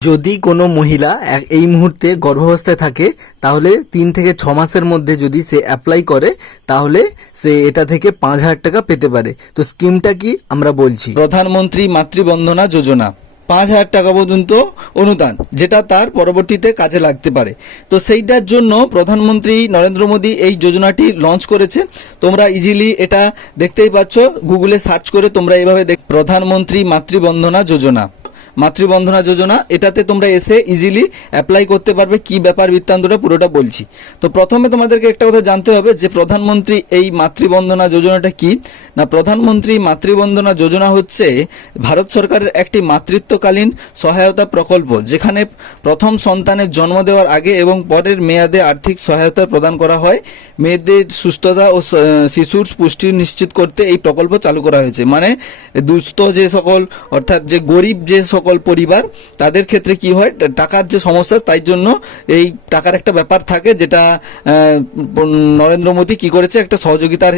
যদি কোনো মহিলা এই মুহূর্তে গর্ভাবস্থায় থাকে তাহলে 3 থেকে 6 মাসের মধ্যে যদি সে অ্যাপ্লাই করে তাহলে সে এটা থেকে 5,000 টাকা পেতে পারে। তো স্কিমটা কি আমরা বলছি, প্রধানমন্ত্রী মাতৃবন্দনা যোজনা। 5,000 টাকা পর্যন্ত অনুদান, যেটা তার পরবর্তীতে কাজে লাগতে পারে। তো সেইটার জন্য প্রধানমন্ত্রী নরেন্দ্র মোদী এই যোজনাটি লঞ্চ করেছে। তোমরা ইজিলি এটা দেখতেই পাচ্ছ, গুগলে সার্চ করে তোমরা এইভাবে প্রধানমন্ত্রী মাতৃবন্দনা যোজনা, মাতৃবন্দনা যোজনা, এটাতে তোমরা এসে ইজিলি অ্যাপ্লাই করতে পারবে। কি ব্যাপার বৃত্তান্তটা পুরোটা বলছি। তো প্রথমে তোমাদেরকে একটা কথা জানতে হবে যে প্রধানমন্ত্রী এই মাতৃবন্দনা যোজনাটা কি না। প্রধানমন্ত্রী মাতৃবন্দনা যোজনা হচ্ছে ভারত সরকারের একটি মাতৃত্বকালীন সহায়তা প্রকল্প, যেখানে প্রথম সন্তানের জন্ম দেওয়ার আগে এবং পরের মেয়াদে আর্থিক সহায়তা প্রদান করা হয়। মেয়েদের সুস্থতা ও শিশুর পুষ্টি নিশ্চিত করতে এই প্রকল্প চালু করা হয়েছে। মানে দুস্থ যে সকল, অর্থাৎ যে গরিব যে সকল পরিবার, তাদের ক্ষেত্রে কি হয়, টাকার যে সমস্যা, তাই জন্য এই টাকার একটা ব্যাপার থাকে, যেটা নরেন্দ্র মোদী কি করেছে, একটা সহযোগিতার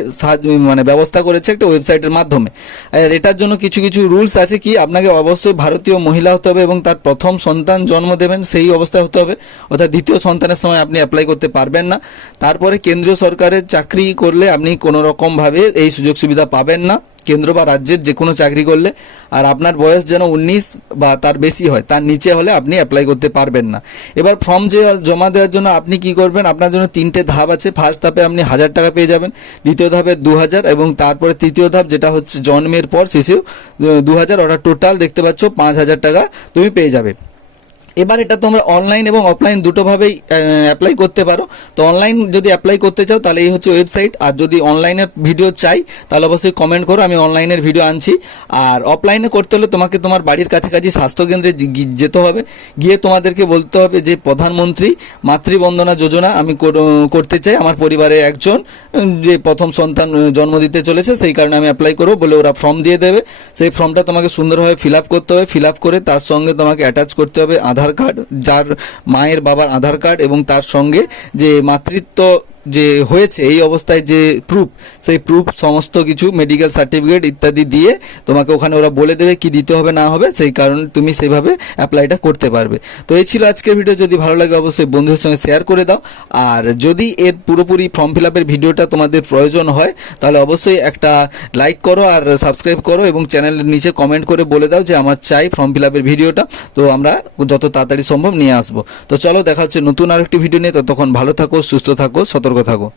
মানে ব্যবস্থা করেছে একটা ওয়েবসাইটের মাধ্যমে। আর এটার জন্য কিছু কিছু রুলস আছে, কি আপনাকে অবশ্যই ভারতীয় মহিলা হতে হবে এবং তার প্রথম সন্তান জন্ম দেবেন সেই অবস্থায় হতে হবে, অর্থাৎ দ্বিতীয় সন্তানের সময় আপনি অ্যাপ্লাই করতে পারবেন না। তারপরে কেন্দ্রীয় সরকারের চাকরি করলে আপনি কোনো রকম ভাবে এই সুযোগ সুবিধা পাবেন না, কেন্দ্র বা রাজ্যের যে কোনো চাকরি করলে। আর আপনার বয়স যেন 19 বা তার বেশি হয়, তার নিচে হলে আপনি অ্যাপ্লাই করতে পারবেন না। এবার ফর্ম যে জমা দেওয়ার জন্য আপনি কি করবেন, আপনার জন্য 3টে ধাপ আছে। ফার্স্ট ধাপে আপনি 1,000 টাকা পেয়ে যাবেন, দ্বিতীয় ধাপে 2,000 এবং তারপরে তৃতীয় ধাপ যেটা হচ্ছে জন্মের পর শিশু 2,000, অর্থাৎ টোটাল দেখতে পাচ্ছ 5,000 টাকা তুমি পেয়ে যাবে। এবার এটা তোমরা অনলাইন এবং অফলাইন দুটোভাবেই অ্যাপ্লাই করতে পারো। তো অনলাইন যদি অ্যাপ্লাই করতে চাও তাহলে এই হচ্ছে ওয়েবসাইট, আর যদি অনলাইনের ভিডিও চাই তাহলে অবশ্যই কমেন্ট করো, আমি অনলাইনের ভিডিও আনছি। আর অফলাইনে করতে হলে তোমাকে তোমার বাড়ির কাছাকাছি স্বাস্থ্যকেন্দ্রে যেতে হবে, গিয়ে তোমাদেরকে বলতে হবে যে প্রধানমন্ত্রী মাতৃবন্দনা যোজনা আমি করতে চাই, আমার পরিবারে একজন যে প্রথম সন্তান জন্ম দিতে চলেছে, সেই কারণে আমি অ্যাপ্লাই করবো বলে ওরা ফর্ম দিয়ে দেবে। সেই ফর্মটা তোমাকে সুন্দরভাবে ফিল আপ করতে হবে। ফিল আপ করে তার সঙ্গে তোমাকে অ্যাটাচ করতে হবে আধার কার্ড, যার মায়ের বাবার আধার কার্ড, এবং তার সঙ্গে যে মাতৃত্ব যে হয়েছে এই অবস্থায় যে প্রুফ, সেই প্রুফ সমস্ত কিছু, মেডিকেল সার্টিফিকেট ইত্যাদি দিয়ে তোমাকে ওখানে ওরা বলে দেবে কি দিতে হবে না হবে, সেই কারণে তুমি সেইভাবে অ্যাপ্লাইটা করতে পারবে। তো এই ছিল আজকের ভিডিও। যদি ভালো লাগে অবশ্যই বন্ধুদের সঙ্গে শেয়ার করে দাও। আর যদি এর পুরোপুরি ফর্ম ফিল আপের ভিডিওটা তোমাদের প্রয়োজন হয় তাহলে অবশ্যই একটা লাইক করো আর সাবস্ক্রাইব করো, এবং চ্যানেলের নিচে কমেন্ট করে বলে দাও যে আমার চাই ফর্ম ফিল আপের ভিডিওটা। তো আমরা যত তাড়াতাড়ি সম্ভব নিয়ে আসবো। তো চলো, দেখা হচ্ছে নতুন আরেকটি ভিডিও নিয়ে। ততক্ষণ ভালো থাকো, সুস্থ থাকো, সতর্ক থাকো।